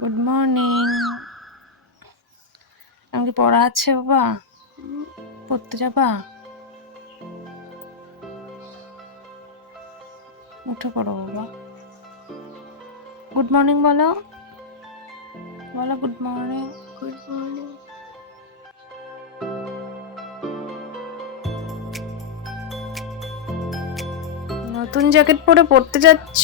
Good morning আমাকে পড়া আছে বাবা? পড়তে যাবা? উঠে পড়ো বাবা। গুড মর্নিং বলো। বলো গুড মর্নিং গুড মর্নিং নতুন জ্যাকেট পরে পড়তে যাচ্ছ?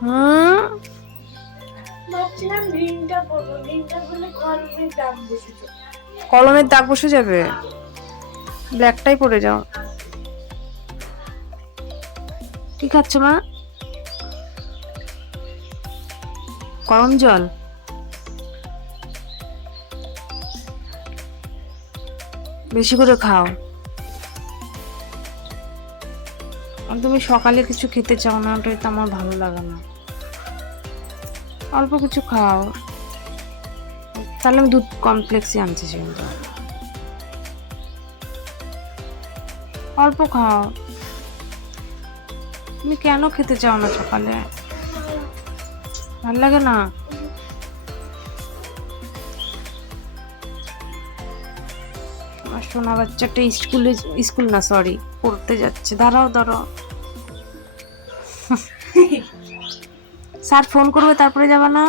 হুম ভাবছিলাম পরলে কলমের দাগ বসে যাবে। ব্ল্যাকটাই পরে যাও। কি খাচ্ছ মা। গরম জল। বেশি করে খাও। তুমি সকালে কিছু খেতে চাও না ওটাই তো আমার ভালো লাগে না। অল্প কিছু খাও। তাহলে আমি দুধ কমপ্লেক্সই আনছি সেগুলো অল্প খাও। তুমি কেন খেতে চাও না সকালে? ভালো লাগে না? সোনা বাচ্চাটা স্কুলে স্কুল না সরি পড়তে যাচ্ছে। দাঁড়াও দাঁড়াও। স্যার ফোন করবে তারপরে যাবা না?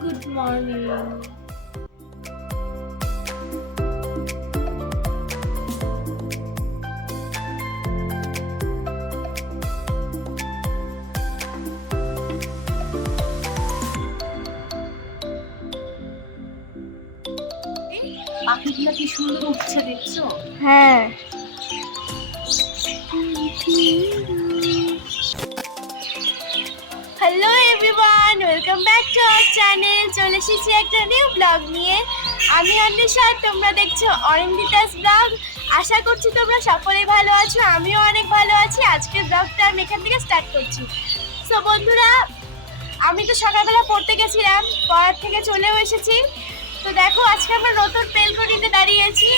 গুড Good পাখিগুলো কি সুন্দর উঠছে দেখছ? হ্যাঁ। Hello everyone welcome back to our channel চলে এসেছি একটা নিউ ব্লগ নিয়ে। আমি অন্বেষা তোমরা দেখছ অরিন্দিতাস ব্লগ আশা করছি তোমরা সকলেই ভালো আছো আমিও অনেক ভালো আছি। আজকের ব্লগটা আমি এখান থেকে স্টার্ট করছি। সো বন্ধুরা আমি তো সকালবেলা পড়তে গেছিলাম পড়ার থেকে চলেও এসেছি। তো দেখো আজকে আমরা নতুন বেলকনিতে দাঁড়িয়েছি।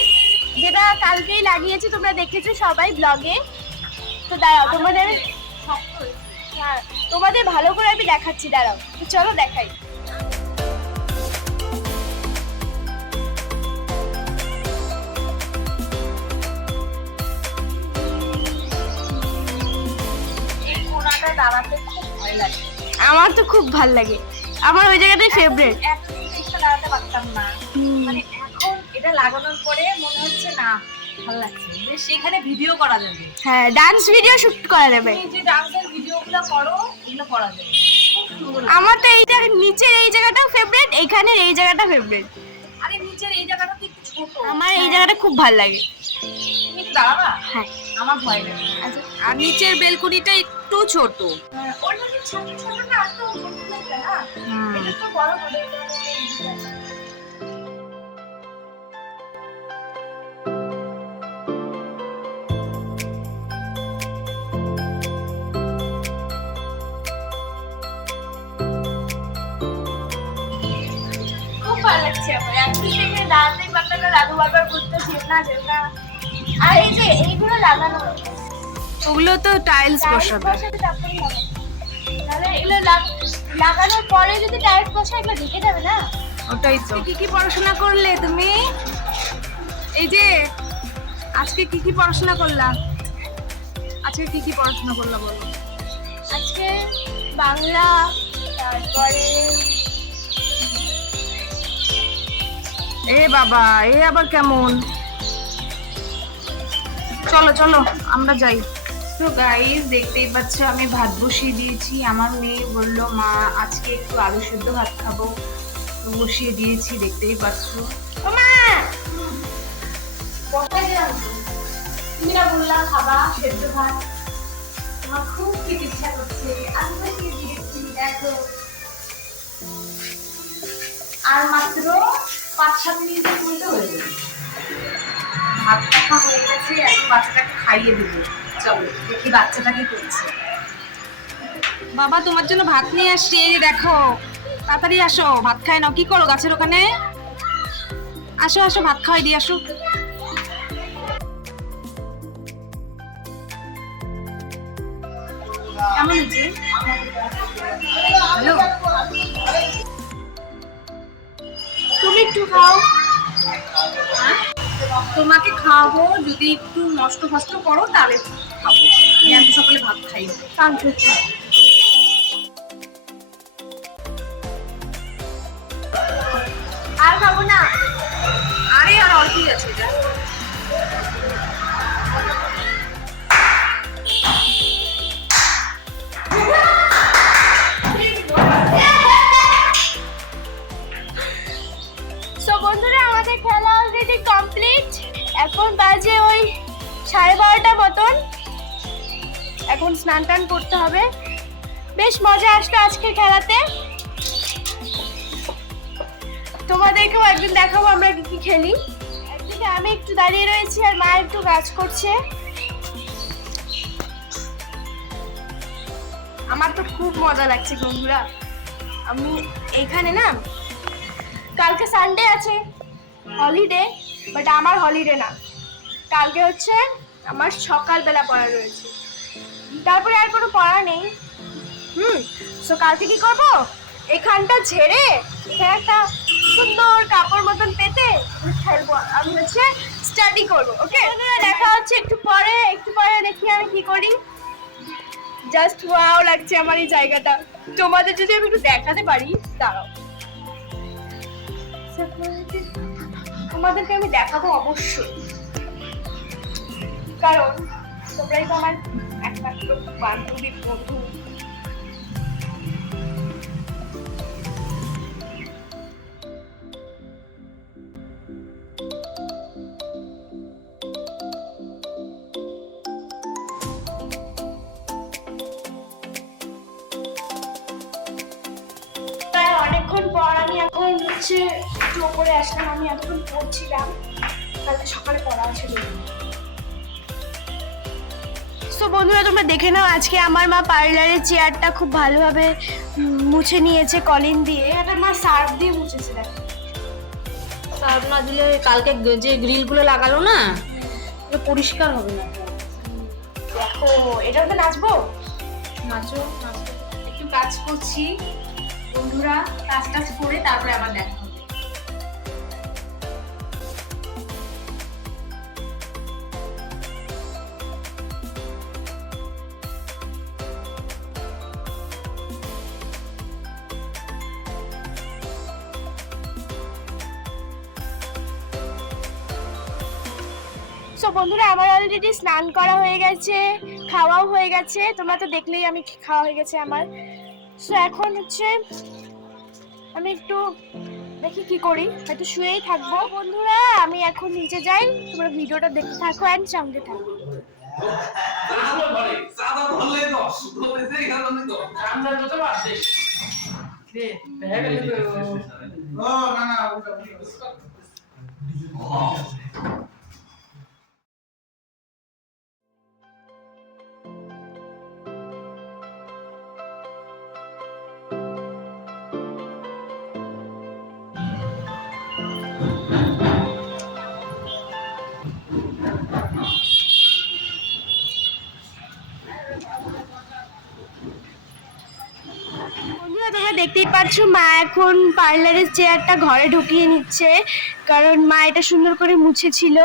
যেটা কালকেই লাগিয়েছি তোমরা দেখেছ সবাই ব্লগে। তো দাঁড়াও তোমাদের হ্যাঁ তোমাদের ভালো করে আমি দেখাচ্ছি দাঁড়াও। তো চলো দেখাই। দাঁড়াতে খুব ভয় লাগে। আমার তো খুব ভালো লাগে। আমার ওই জায়গাটাই ফেভারিট পারতাম না। মানে এখন এটা লাগানোর পরে মনে হচ্ছে না ভালো লাগছে। বেশ সেখানে ভিডিও করা যাবে। হ্যাঁ ডান্স ভিডিও শুট করা যাবে। তুমি যে ডান্সের ভিডিওগুলো করো এগুলো করা যাবে। আমার তো এইটা নিচের এই জায়গাটা ফেভারিট এইখানের এই জায়গাটা ফেভারিট আরে নিচের এই জায়গাটা তো একটু ছোট। আমার এই জায়গাটা খুব ভালো লাগে। তুমি একটু দাঁড়াবা? হ্যাঁ। আমার ভয় লাগে। আর নিচের বেলকুনিটা একটু ছোট। হ্যাঁ, ওটা তো ছোট ছোট না তো ছোট লাগবে না। এটা তো বড় পারতাম না বারবার না না। আর এই যে এইগুলো লাগানো। ওগুলো তো টাইলস বসাবে। তাহলে এগুলো লাগানোর পরে যদি টাইলস বসা এগুলো ঢেকে যাবে না? ওটাই তো। কি কি পড়াশোনা করলে তুমি? এই যে আজকে কি কি পড়াশোনা করলাম আজকে কি কি পড়াশোনা করলাম বলো? আজকে বাংলা তারপরে এ বাবা, এ আবার কেমন? চলো চলো, আমরা যাই। তো গাইস দেখতেই পাচ্ছ, আমি ভাত বসিয়ে দিয়েছি। আমার মেয়ে বলল, মা, আজকে একটু আলু সেদ্ধ ভাত খাব। বসিয়ে দিয়েছি, দেখতেই পাচ্ছ। আর মাত্র পাঁচ সাত মিনিটের মধ্যে হয়ে যাবে। হয়ে গেছে এখন বাচ্চাটাকে খাইয়ে দেবো। চলো দেখি বাচ্চাটা কি করছে। বাবা তোমার জন্য ভাত নিয়ে আসছি এই দেখো। তাড়াতাড়ি আসো ভাত খাই নাও। কি করো গাছের ওখানে? আসো আসো ভাত খাওয়াই দিয়ে আসো। কেমন হয়েছে? হ্যালো একটু খাও। তোমাকে খাওয়াবো, যদি একটু নষ্ট ফষ্ট করো, তাহলে খাব। আমি সকালে ভাত খাই না। বাজে ওই সাড়ে বারোটা মতন। এখন স্নান টান করতে হবে। বেশ মজা আসলো আজকে খেলাতে। তোমাদেরকেও একদিন দেখাবো আমরা কি কি খেলি। একদিকে আমি একটু দাঁড়িয়ে রয়েছি আর মা একটু কাজ করছে। আমার তো খুব মজা লাগছে বন্ধুরা। আমি এখানে না, কালকে সানডে আছে হলিডে বাট আমার হলিডে না। কালকে হচ্ছে আমার সকালবেলা পড়া রয়েছে। তারপরে আর কোনো পড়া নেই। হুম সো কালকে কি করব? এখানটা ঝেড়ে এখানে একটা সুন্দর কাপড় মতন পেতে আমি খেলব। আমি হচ্ছে স্টাডি করব ওকে দেখা হচ্ছে একটু পরে। একটু পরে দেখি আমি কি করি। জাস্ট ওয়াও লাগছে আমার এই জায়গাটা। তোমাদের যদি আমি একটু দেখাতে পারি দাঁড়াও। তোমাদেরকে আমি দেখাবো অবশ্যই। কারণ তোমরাই তো আমার একমাত্র বান্ধবী বন্ধু। অনেকক্ষণ পর আমি এখন হচ্ছে একটু ওপরে আসলাম, আমি এতক্ষণ পড়ছিলাম। কালকে সকালে পড়া ছিল। তো বন্ধুরা তোমরা দেখে নাও আজকে আমার মা পার্লারের চেয়ারটা খুব ভালোভাবে মুছে নিয়েছে কলিন দিয়ে। এটা মা সার্ফ দিয়ে মুছেছে দেখো। সার্ফ না দিলে কালকে যে গ্রিলগুলো লাগালো না পরিষ্কার হবে না। দেখো এটাতে নাচবো? নাচো নাচো। একটু কাজ করছি বন্ধুরা কাজ টাজ করে তারপরে আবার দেখা বন্ধুরা, আমার অলরেডি স্নান করা হয়ে গেছে, খাওয়াও হয়ে গেছে। তোমরা তো দেখলেই আমি খাওয়া হয়ে গেছে আমার। সো এখন হচ্ছে আমি একটু দেখি কি করি, হয়তো শুয়েই থাকব। বন্ধুরা, আমি এখন নিচে যাই, তোমরা ভিডিওটা দেখতে থাকো অ্যান্ড সঙ্গে থাকো। সাদা ধরলে দেখতেই পাচ্ছ, মা এখন পার্লারের চেয়ারটা ঘরে ঢুকিয়ে নিচ্ছে। কারণ মা এটা সুন্দর করে মুছেছিল।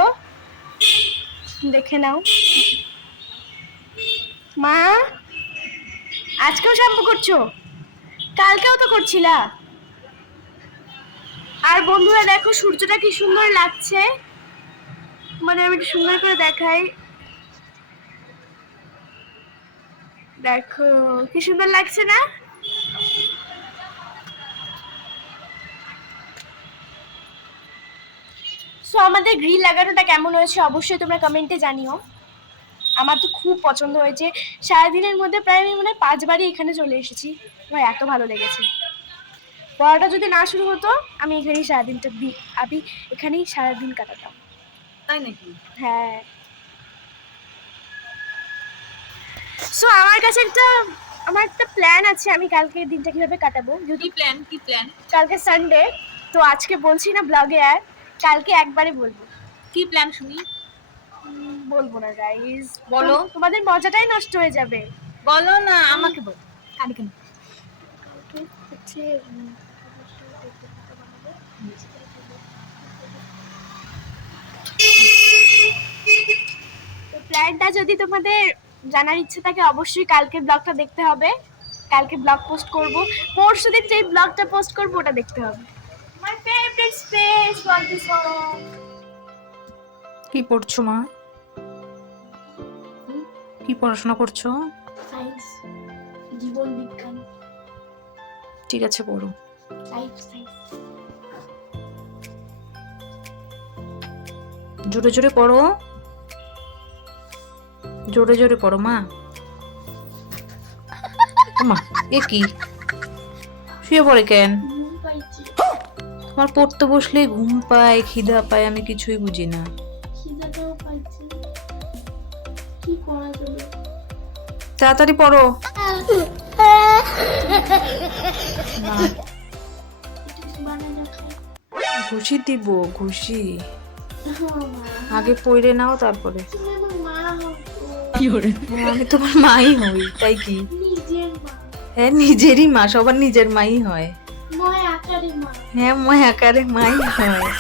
দেখে নাও। মা, আজকেও শ্যাম্পু করছ? কালকেও তো করছিলা? আর বন্ধুরা, দেখো সূর্যটা কি সুন্দর লাগছে। মানে আমি একটু সুন্দর করে দেখাই। দেখো, কি সুন্দর লাগছে না? সো আমাদের গ্রিল লাগানোটা কেমন হয়েছে অবশ্যই তোমরা কমেন্টে জানিও। আমার তো খুব পছন্দ হয়েছে। সারাদিনের মধ্যে প্রায় আমি মনে হয় পাঁচবারই এখানে চলে এসেছি। আমার এত ভালো লেগেছে। পড়াটা যদি না শুরু হতো আমি এখানেই সারাদিনটা দি আমি এখানেই সারাদিন কাটাতাম। তাই নাকি? হ্যাঁ। সো আমার কাছে একটা আমার একটা প্ল্যান আছে আমি কালকে দিনটা কীভাবে কাটাবো। যদি প্ল্যান কি প্ল্যান কালকে সানডে তো আজকে বলছি না ব্লগে আর। কালকে একবারে বলব। কি প্ল্যান শুনি বলব না গাইস বলো। তোমাদের মজাটাই নষ্ট হয়ে যাবে। বলো না আমাকে বলো। আমি কেন? হচ্ছে প্ল্যানটা যদি তোমাদের জানার ইচ্ছে থাকে অবশ্যই কালকে ব্লগটা দেখতে হবে। কালকে ব্লগ পোস্ট করব। পরশু দিন যেই ব্লগটা পোস্ট করব ওটা দেখতে হবে। কি পড়ছো মা? কি পড়াশোনা করছ? সায়েন্স জীবন বিজ্ঞান। ঠিক আছে পড়ো। জোরে জোরে পড়ো। জোরে জোরে পড়ো মা। মা এ কি? শুয়ে পড়ে কেন? তোমার পড়তে বসলে ঘুম পায় খিদা পায় আমি কিছুই বুঝি না। খিদাটাও পাইছে কি করা যাবে? তাড়াতাড়ি পড়ো। ঘুষি দিব ঘুষি। হ্যাঁ আগে পড়ে নাও তারপরে। আমার আমি তোমার মাই হই তাই কি? হ্যাঁ নিজেরই মা সবার নিজের মাই হয়। হ্যাঁ মই আকারে মাই হয়।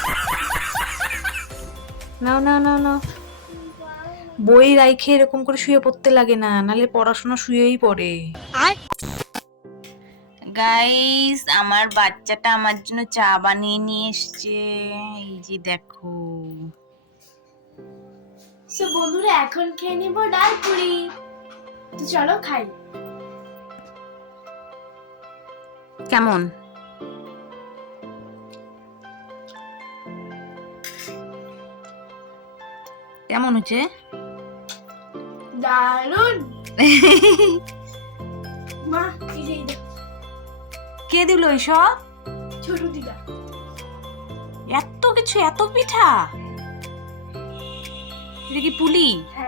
নাও নাও নাও নাও। বই রাইখে এরকম করে শুয়ে পড়তে লাগে না নালে পড়াশোনা শুয়েই পড়ে। গাইস আমার বাচ্চাটা আমার জন্য চা বানিয়ে নিয়ে এসছে। এই যে দেখো। সো বন্ধুরা এখন খেয়ে নেব ডাল পুরি। তো চলো খাই। কেমন? কেমন হচ্ছে? মা কে দিল এইসব ছোট দিদা। এত কিছু এত পিঠা? এটা কি পুলি? হ্যাঁ।